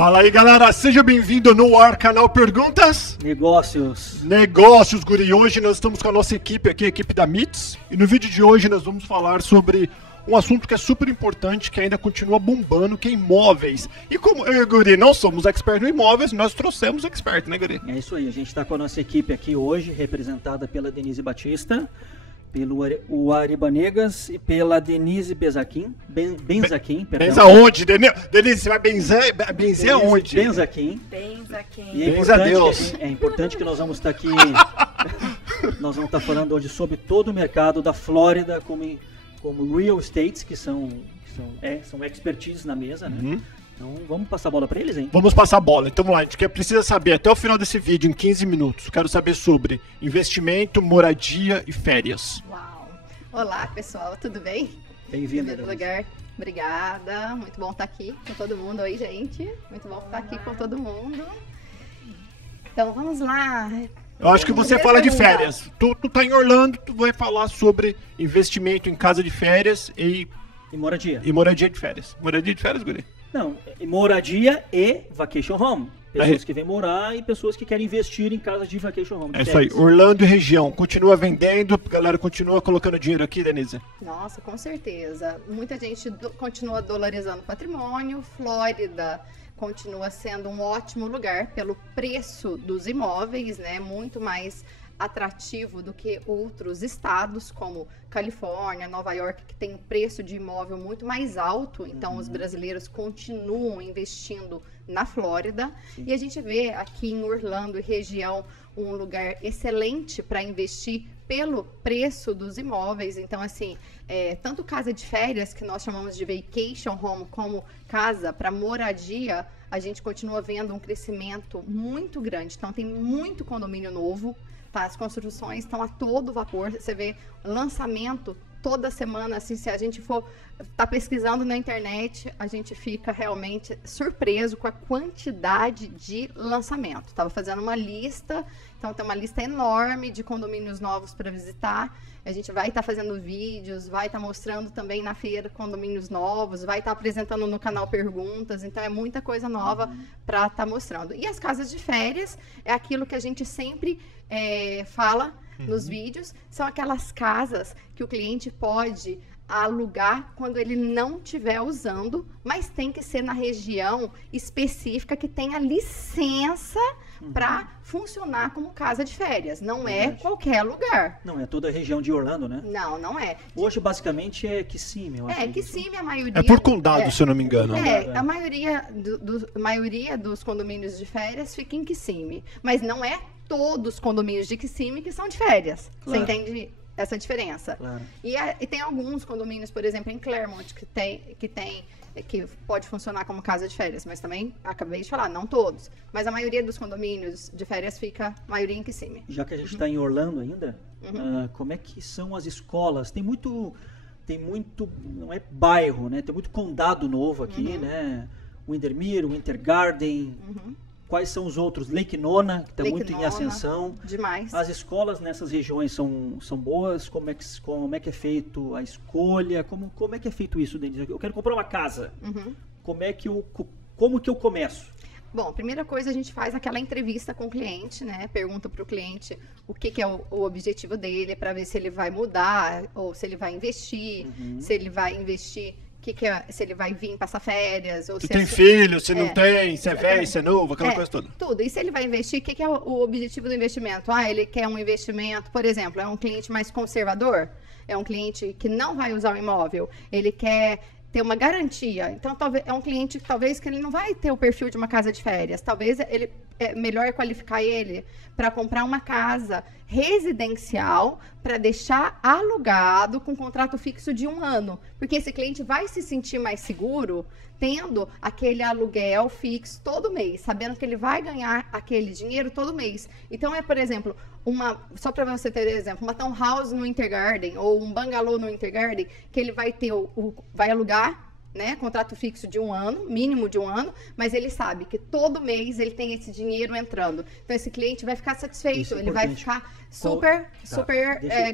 Fala aí, galera, seja bem-vindo no ar, canal Perguntas Negócios, guri. Hoje nós estamos com a nossa equipe aqui, a equipe da MITS, e no vídeo de hoje nós vamos falar sobre um assunto que é super importante, que ainda continua bombando, que é imóveis. E como eu e o Guri não somos expertos em imóveis, nós trouxemos expert, né, Guri? É isso aí, a gente está com a nossa equipe aqui hoje, representada pela Denise Batista, pelo Ari Banegas e pela Denise Benzaquim. Benzaquim, perdão. Benza onde? Denise, você vai benzer aonde? Benzaquim. E Benza a Deus. É importante que nós vamos estar aqui, nós vamos estar falando hoje sobre todo o mercado da Flórida, como real estates, que são expertise na mesa, né? Uhum. Então vamos passar a bola para eles, hein? Vamos passar a bola. Então vamos lá, a gente precisa saber, até o final desse vídeo, em 15 minutos, quero saber sobre investimento, moradia e férias. Uau! Olá, pessoal, tudo bem? Bem-vinda. Em primeiro lugar, obrigada. Muito bom estar aqui com todo mundo. Oi, gente. Muito bom estar aqui com todo mundo. Então, vamos lá. Eu acho que você fala de férias. Tu tá em Orlando, tu vai falar sobre investimento em casa de férias e moradia. E moradia de férias. Moradia de férias, Guri? Não, moradia e vacation home. Pessoas que vêm morar e pessoas que querem investir em casas de vacation home. É isso aí. Orlando e região. Continua vendendo, a galera continua colocando dinheiro aqui, Denise? Nossa, com certeza. Muita gente continua dolarizando o patrimônio. Flórida continua sendo um ótimo lugar pelo preço dos imóveis, né? Muito mais atrativo do que outros estados, como Califórnia, Nova York, que tem um preço de imóvel muito mais alto. Então, os brasileiros continuam investindo na Flórida. Sim. E a gente vê aqui em Orlando e região um lugar excelente para investir pelo preço dos imóveis. Então, assim, tanto casa de férias, que nós chamamos de vacation home, como casa para moradia, a gente continua vendo um crescimento muito grande. Então, tem muito condomínio novo. Tá, as construções estão a todo vapor, você vê lançamento toda semana, assim, se a gente for pesquisando na internet, a gente fica realmente surpreso com a quantidade de lançamento. Estava fazendo uma lista, então tem uma lista enorme de condomínios novos para visitar. A gente vai estar fazendo vídeos, vai estar mostrando também na feira condomínios novos, vai estar apresentando no canal perguntas, então é muita coisa nova para estar mostrando. E as casas de férias é aquilo que a gente sempre fala nos vídeos, são aquelas casas que o cliente pode alugar quando ele não estiver usando, mas tem que ser na região específica que tenha licença para funcionar como casa de férias. Não é qualquer lugar. Não é toda a região de Orlando, né? Não, não é. Hoje, basicamente, é Kissimmee, eu acho. Kissimmee a maioria... É por condado, se eu não me engano. A maioria dos condomínios de férias fica em Kissimmee. Mas não é todos os condomínios de Kissimmee que são de férias. Claro. Você entende essa diferença? Claro. E tem alguns condomínios, por exemplo, em Claremont, que pode funcionar como casa de férias, mas também, acabei de falar, não todos. Mas a maioria dos condomínios de férias fica, a maioria em Kissimmee. Já que a gente está em Orlando ainda, como é que são as escolas? Tem muito, não é bairro, né? Tem muito condado novo aqui, né? Windermere, Winter Garden... Quais são os outros? Lake Nona, que está muito em ascensão. Demais. As escolas nessas regiões são boas? Como é que é feito a escolha? Como é que é feito isso, Denise? Eu quero comprar uma casa. Como que eu começo? Bom, a primeira coisa, a gente faz aquela entrevista com o cliente, né? Pergunta para o cliente o que é o objetivo dele, para ver se ele vai mudar ou se ele vai investir, se ele vai investir... se ele vai vir passar férias, ou se tem filho, se não tem, se é velho, se é novo, aquela coisa toda. Tudo. E se ele vai investir, o que é o objetivo do investimento? Ele quer um investimento, por exemplo, é um cliente mais conservador, é um cliente que não vai usar o imóvel, ele quer ter uma garantia. Então, talvez é um cliente que ele não vai ter o perfil de uma casa de férias. Talvez ele é melhor qualificar ele para comprar uma casa residencial para deixar alugado com contrato fixo de 1 ano. Porque esse cliente vai se sentir mais seguro tendo aquele aluguel fixo todo mês, sabendo que ele vai ganhar aquele dinheiro todo mês. Então, por exemplo, só para você ter exemplo, uma townhouse no Winter Garden ou um bangalô no Winter Garden, que ele vai ter vai alugar, né, contrato fixo de 1 ano, mínimo de 1 ano, mas ele sabe que todo mês ele tem esse dinheiro entrando. Então, esse cliente vai ficar satisfeito, ele vai ficar super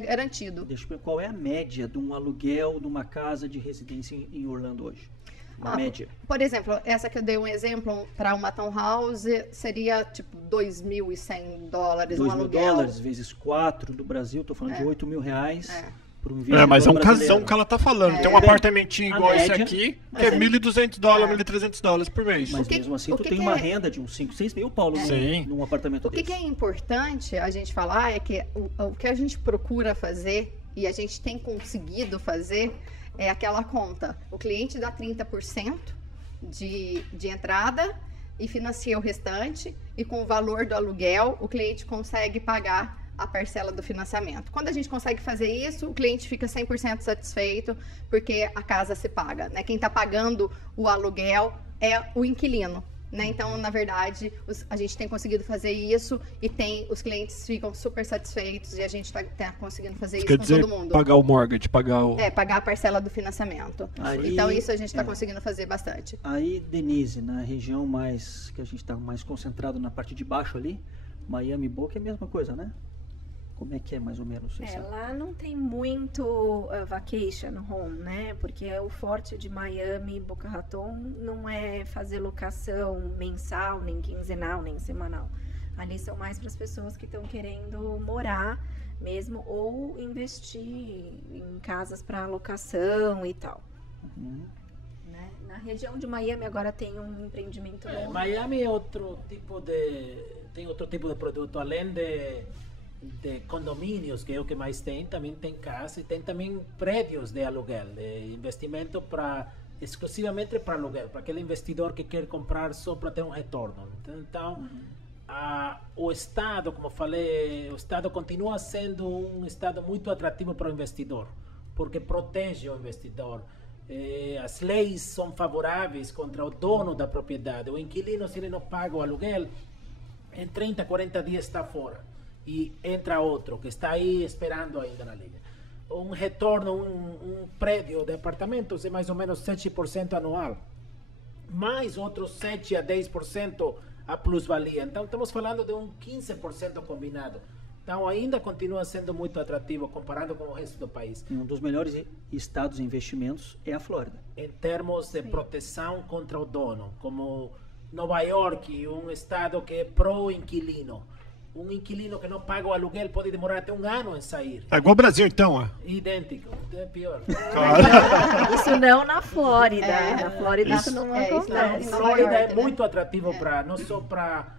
garantido. Deixa eu ver, qual é a média de um aluguel de uma casa de residência em Orlando hoje? uma média. Por exemplo, essa que eu dei um exemplo para uma townhouse seria tipo $2.100 um aluguel. $2.000 vezes 4 do Brasil, tô falando de R$8.000 por um mas é um brasileiro. casão que ela tá falando. Tem um apartamentinho igual esse média, aqui, que é $1.200, $1.300 por mês. Mas mesmo assim, tu tem uma renda de uns 5, 6 mil, Paulo, num apartamento desse. O que é importante a gente falar é que o que a gente procura fazer, e a gente tem conseguido fazer, é aquela conta. O cliente dá 30% de entrada e financia o restante, e com o valor do aluguel, o cliente consegue pagar a parcela do financiamento. Quando a gente consegue fazer isso, o cliente fica 100% satisfeito, porque a casa se paga, né? Quem está pagando o aluguel é o inquilino, né? Então, na verdade, a gente tem conseguido fazer isso e os clientes ficam super satisfeitos, e a gente está conseguindo fazer isso com todo mundo. Pagar o mortgage, pagar a parcela do financiamento. Aí, então, isso a gente está conseguindo fazer bastante. Aí, Denise, na região mais que a gente está mais concentrado na parte de baixo ali, Miami, Boca é a mesma coisa, né? Como é que é mais ou menos isso? Lá não tem muito vacation home, né? Porque o forte de Miami, Boca Raton, não é fazer locação mensal, nem quinzenal, nem semanal. Ali são mais para as pessoas que estão querendo morar mesmo ou investir em casas para locação e tal. Né? Na região de Miami agora tem um empreendimento novo. Miami é outro tipo de produto, além de condomínios, que é o que mais tem, também tem casa e tem também prédios de aluguel, de investimento exclusivamente para aluguel, para aquele investidor que quer comprar só para ter um retorno. Então, o Estado, como falei, o Estado continua sendo um Estado muito atrativo para o investidor, porque protege o investidor. As leis são favoráveis contra o dono da propriedade. O inquilino, se ele não paga o aluguel, em 30, 40 dias está fora. E entra outro que está aí esperando ainda na linha. Um retorno, um prédio de apartamentos é mais ou menos 7% anual, mais outros 7 a 10% a plusvalia. Então estamos falando de um 15% combinado. Então ainda continua sendo muito atrativo comparado com o resto do país. Um dos melhores estados em investimentos é a Flórida. Em termos de proteção contra o dono, como Nova York, um estado que é pró-inquilino. Um inquilino que não paga o aluguel pode demorar até 1 ano em sair. É igual o Brasil, então, Idêntico, é pior. Isso não na Flórida. Na Flórida isso não acontece. Na Flórida é muito atrativo para não só para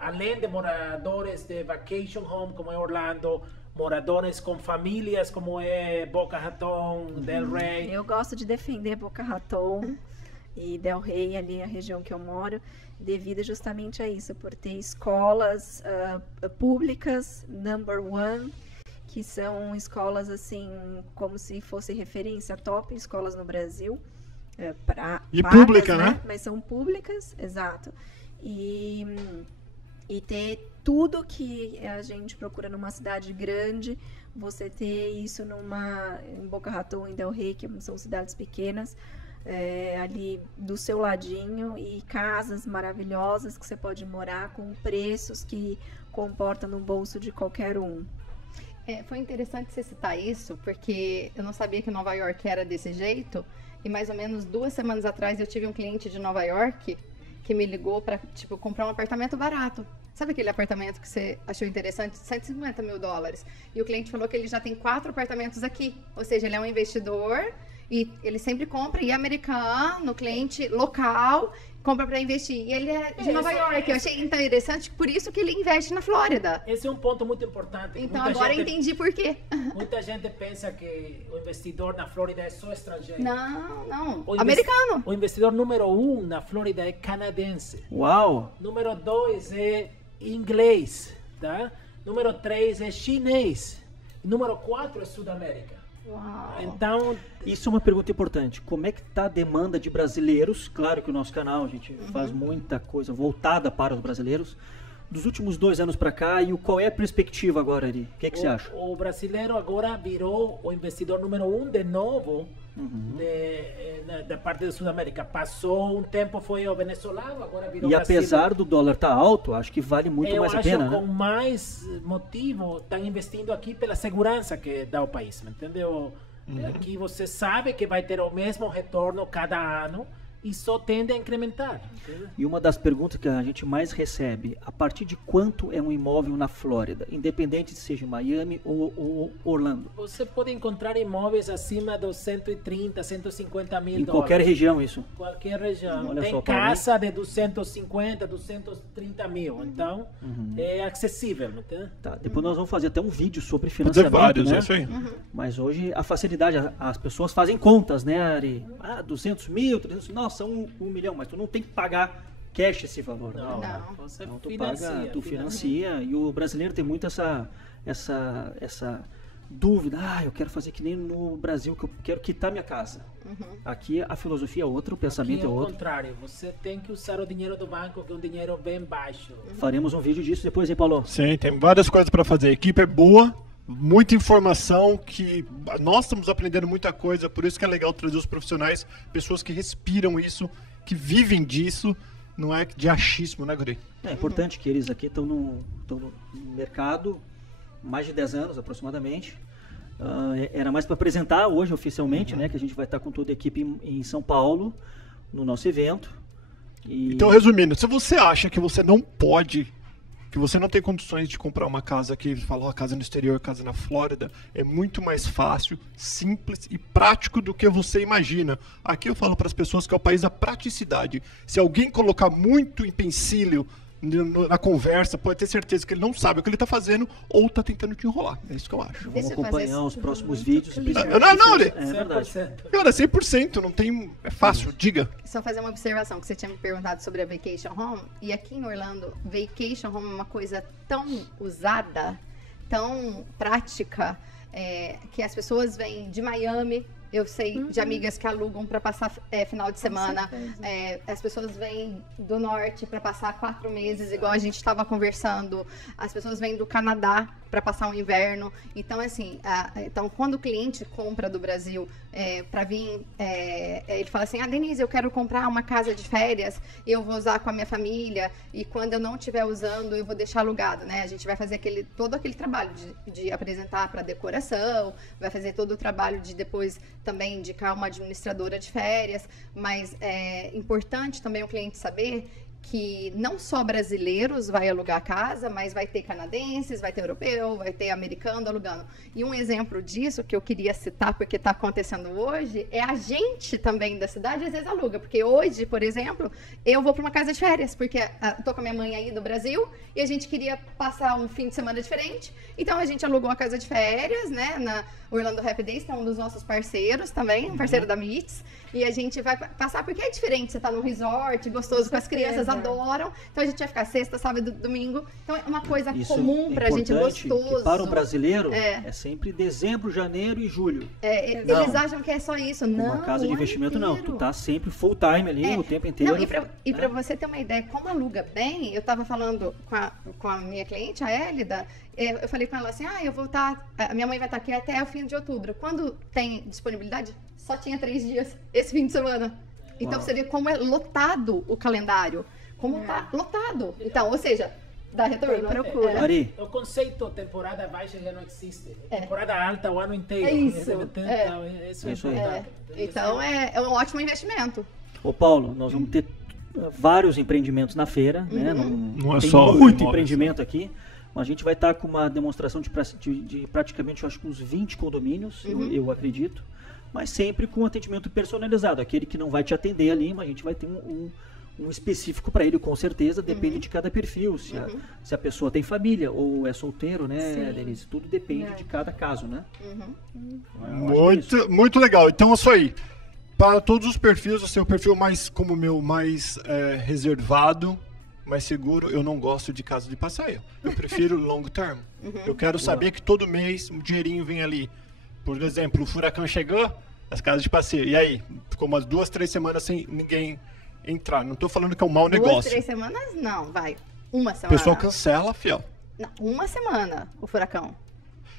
além de moradores de vacation home como é Orlando, moradores com famílias como é Boca Raton, Delray. Eu gosto de defender Boca Raton e Delray, ali a região que eu moro, devido justamente a isso, por ter escolas públicas number one, que são escolas assim como se fosse referência top escolas no Brasil, e pagas, pública, né? Mas são públicas, exato, e ter tudo que a gente procura numa cidade grande, você ter isso em Boca Raton, em Delray, que são cidades pequenas, ali do seu ladinho, e casas maravilhosas que você pode morar com preços que comportam no bolso de qualquer um. Foi interessante você citar isso, porque eu não sabia que Nova York era desse jeito, e mais ou menos 2 semanas atrás eu tive um cliente de Nova York que me ligou para comprar um apartamento barato. Sabe aquele apartamento que você achou interessante? $150 mil. E o cliente falou que ele já tem 4 apartamentos aqui, ou seja, ele é um investidor. E ele sempre compra, e é americano, cliente local, compra para investir. E ele é de Nova York. Eu achei interessante, por isso que ele investe na Flórida. Esse é um ponto muito importante. Então agora eu entendi por quê. Muita gente pensa que o investidor na Flórida é só estrangeiro. Não. Americano. O investidor número 1 na Flórida é canadense. Uau! Número 2 é inglês, tá? Número 3 é chinês. Número 4 é Sudamérica. Uau. Então, isso é uma pergunta importante. Como é que está a demanda de brasileiros? Claro que o nosso canal, a gente faz muita coisa voltada para os brasileiros. Dos últimos 2 anos para cá, e qual é a perspectiva agora, Ari? O que você acha? O brasileiro agora virou o investidor número 1 de novo da parte da Sudamérica. Passou um tempo, foi o venezuelano, agora virou E brasileiro. apesar do dólar estar alto, acho que vale muito mais a pena, Eu acho que com né? mais motivo estão investindo aqui pela segurança que dá o país, me entendeu? Aqui você sabe que vai ter o mesmo retorno cada ano, e só tende a incrementar. Entendeu? E uma das perguntas que a gente mais recebe, a partir de quanto é um imóvel na Flórida, independente se seja em Miami ou Orlando? Você pode encontrar imóveis acima dos 130, 150 mil Em dólares. qualquer região, isso. Qualquer região. Olha Tem só, casa de 250, 230 mil. Então, é acessível. Entendeu? Tá, depois nós vamos fazer até um vídeo sobre Pode ser financiamento, vários, né? é isso aí. Mas hoje a facilidade, as pessoas fazem contas, né, Ari? 200 mil, 300 mil, nossa, 1 milhão, mas tu não tem que pagar cash esse valor. Não, né? Não. Você Então tu financia, paga, tu financia, e o brasileiro tem muito essa dúvida, eu quero fazer que nem no Brasil, que eu quero quitar minha casa. Aqui a filosofia é outra, o pensamento Aqui é ao outro. contrário, você tem que usar o dinheiro do banco, que é um dinheiro bem baixo. Faremos um vídeo disso depois, hein, Paulo? Sim, tem várias coisas para fazer. A equipe é boa, muita informação, que nós estamos aprendendo muita coisa, por isso que é legal trazer os profissionais, pessoas que respiram isso, que vivem disso, não é de achismo, né, Guri? É importante que eles aqui estão no mercado mais de 10 anos aproximadamente. Era mais para apresentar hoje oficialmente, né, que a gente vai estar com toda a equipe em São Paulo no nosso evento. E... Então, resumindo, se você acha que você não pode, que você não tem condições de comprar uma casa aqui, falou casa no exterior, casa na Flórida, é muito mais fácil, simples e prático do que você imagina. Aqui eu falo para as pessoas que é o país da praticidade. Se alguém colocar muito empecilho na conversa, pode ter certeza que ele não sabe o que ele está fazendo ou está tentando te enrolar. É isso que eu acho. Vamos Deixa eu acompanhar fazer os tudo próximos muito vídeos. claro. Não, É verdade. 100%. Cara, 100%, não tem... É fácil, diga. Só fazer uma observação, que você tinha me perguntado sobre a Vacation Home, e aqui em Orlando, Vacation Home é uma coisa tão usada, tão prática, que as pessoas vêm de Miami, eu sei de amigas que alugam para passar final de semana, as pessoas vêm do norte para passar 4 meses, igual a gente estava conversando, as pessoas vêm do Canadá para passar um inverno. Então, assim, então, quando o cliente compra do Brasil para vir, ele fala assim, Denise, eu quero comprar uma casa de férias, eu vou usar com a minha família, e quando eu não estiver usando, eu vou deixar alugado, né? A gente vai fazer todo aquele trabalho de apresentar para decoração, vai fazer todo o trabalho de depois também indicar uma administradora de férias, mas é importante também o cliente saber que não só brasileiros vai alugar a casa, mas vai ter canadenses, vai ter europeu, vai ter americano alugando. E um exemplo disso que eu queria citar, porque está acontecendo hoje, é a gente também da cidade às vezes aluga. Porque hoje, por exemplo, eu vou para uma casa de férias, porque estou com a minha mãe aí do Brasil e a gente queria passar um fim de semana diferente. Então a gente alugou uma casa de férias, né, na Orlando Happy Days, que é um dos nossos parceiros também, um parceiro da MITS. E a gente vai passar, porque é diferente, você tá num resort, gostoso, com as crianças, adoram. Então a gente vai ficar sexta, sábado e domingo. Então é uma coisa comum pra gente, gostoso. Que para o brasileiro é sempre dezembro, janeiro e julho. Eles acham que é só isso. Não, uma casa de investimento inteiro. não, tu tá sempre full time ali, o tempo inteiro. Não, e pra você ter uma ideia, como aluga bem, eu tava falando com a minha cliente, a Hélida, eu falei com ela assim, eu vou estar, a minha mãe vai estar aqui até o fim de outubro. Quando tem disponibilidade, só tinha 3 dias esse fim de semana. Então você vê como é lotado o calendário, como tá lotado. Então, ou seja, dá retorno. Procura. Ari, O conceito temporada baixa já não existe. Temporada alta o ano inteiro. É isso. Isso Isso aí. importante. Então é um ótimo investimento. ô Paulo, nós vamos ter vários empreendimentos na feira, né? Não é tem só muito imóveis, empreendimento aqui. A gente vai estar com uma demonstração de praticamente, eu acho que uns 20 condomínios, eu acredito, mas sempre com atendimento personalizado. Aquele que não vai te atender ali, mas a gente vai ter um específico para ele, com certeza, depende de cada perfil, se a pessoa tem família ou é solteiro, né, Sim. Denise? Tudo depende de cada caso, né? Muito legal. Então é isso aí. Para todos os perfis, o seu perfil mais, como o meu, mais reservado, mais seguro, eu não gosto de casa de passeio. Eu prefiro long term. Eu quero saber que todo mês um dinheirinho vem ali. Por exemplo, o furacão chegou, as casas de passeio. E aí? Ficou umas 2, 3 semanas sem ninguém entrar. Não estou falando que é um mau 2, negócio. 3 semanas, não, vai. Uma O semana. pessoal cancela, fiel. Não, uma semana, o furacão.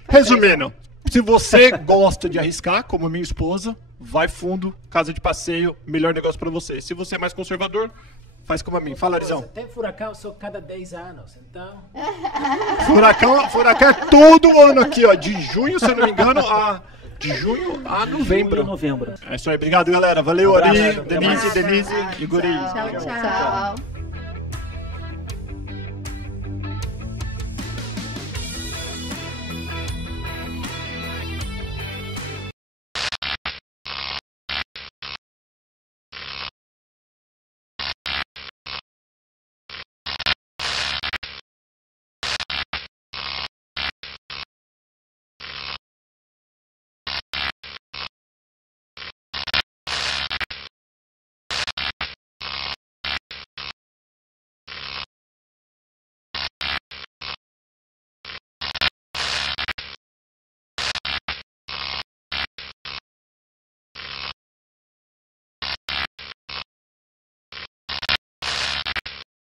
Resumindo, se você gosta de arriscar, como a minha esposa, vai fundo, casa de passeio, melhor negócio para você. Se você é mais conservador, faz como a mim. Fala, Arizão. Tem furacão só cada 10 anos, então... Furacão é todo ano aqui, ó. De junho, se eu não me engano, De junho a novembro. Julho, novembro. É isso aí, obrigado galera, valeu Um abraço, Ari, até mais. Denise e Guri. Tchau, tchau. Tchau.